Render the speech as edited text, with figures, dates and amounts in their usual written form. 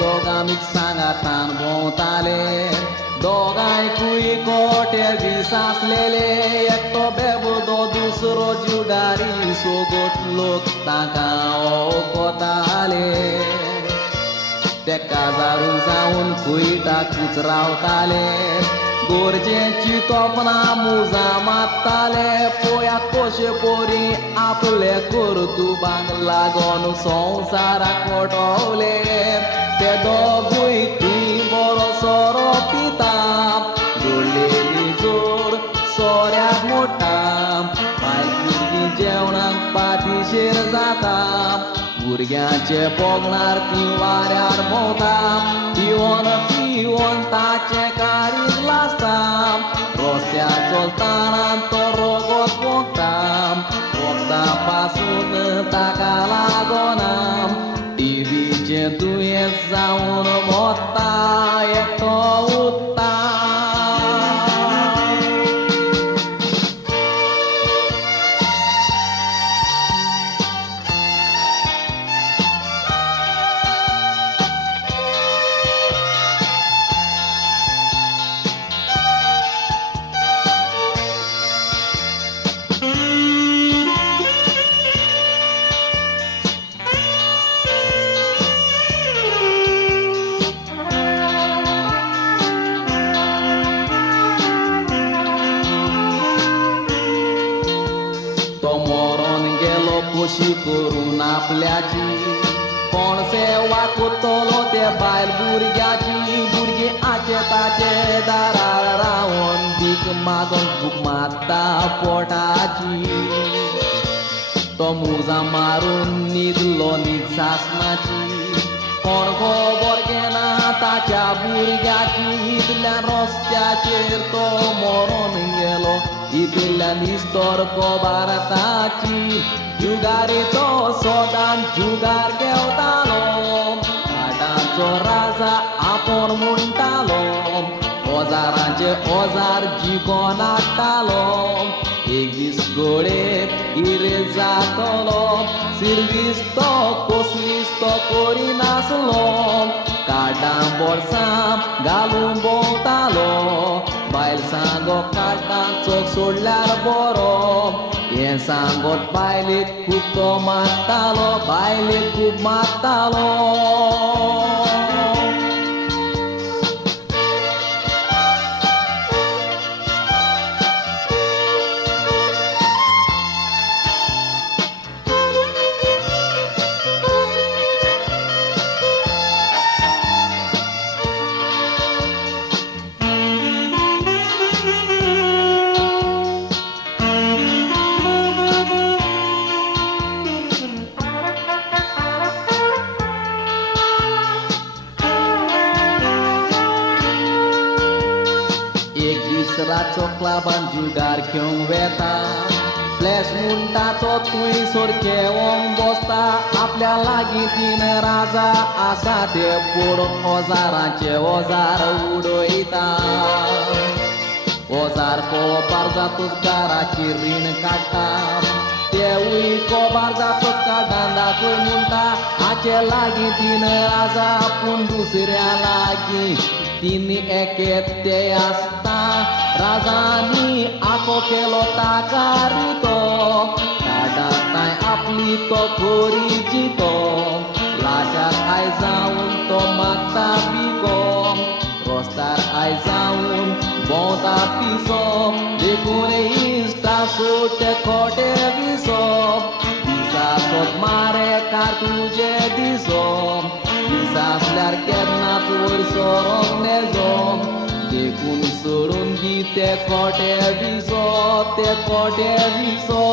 दोगांक सांगातान भोंवताले दोगांयकूय कोट्यार दीस आसलेले एकटो बेबदो दुसरो जुगारी सोगोट लोक ताका वळखताले ते काजारू जावन कुयटाकूच रावताले गोरजेची तोपणां मुजां मारताले पळयात कशे पोरी आपले कर्तुबांक लागोन संवसाराक वटवले ते दोगूय खंय बरो सोरो पिता जोडलेली जोड सोऱ्याक मोडटा बायल भुरगीं जेवणाक पातीशेर जाता भुरग्यांचे बोगणार ती वाऱ्यार भोंवता पिवोन ताचे काळीज लासता रस्त्यार चलताना तो रोगोत भोगता वखदां पासून ताका लागोना टीबीचें दुयेंस जावन मोडटा एकटो उत्ता कशी करून आपल्याची कोण सेवा करतलो ते बायल भुरग्याची भुरगीं आचे ताचे दारार रावन भीक मागून भूक मारता पोटाची तो मुजां मारून न्हिदलो न्हीद सासणाची कोण खबर घेना ताच्या भुरग्याची इतल्यान रस्त्याचेर तो मरोन गेलो इतल्यान इस्तोर भारताची जुगारी तो सोदान जुगार घेवतालो काटांचो राजा आपूण म्हणटालो ओजारांचे ओजार जिकोन हाडटालो एक दीस गोळेक इरेज जातलो सिरवीस तो कोसलीस तो करिनासलो काटां बोर्सां घालून भोंवतालो बायल सांगो काटांचो सोडल्यार बरो हें सांगोत बायलेक खूब तो मारतालो बायलेक खूब मारतालो रातचो क्लाबान जुगार घेवंक वेता फ्लॅश म्हणटा तो तुंय सोडकेवंक बसता आपल्या लागीं तीन राजा आसा ते पडोवन ओजारांचे ओजार उडयता ओजार कोबार जातूच दाराची रीण काडटा तेवूय कोबार जातूच काड्डान दाखय म्हणटा हाचे लागीं तीन राजा पूण दुसऱ्या लागीं तीन एकेत ते आसता राजांनी आको केलो ताका रितो काडाताय आपली तो खोरी जितो लाचार आय जावन तो मागता पिको रस्त्यार आय जावन भोंवता पिसो देखून इश्टा सोट खोटे विसो दिसाचोच मारे कार तुजे दिसो दिसा आसल्यार केन्नाच वयर सोरोंक नेजो देखून सोडून दी ते खोटे विसो ते खोटे विसो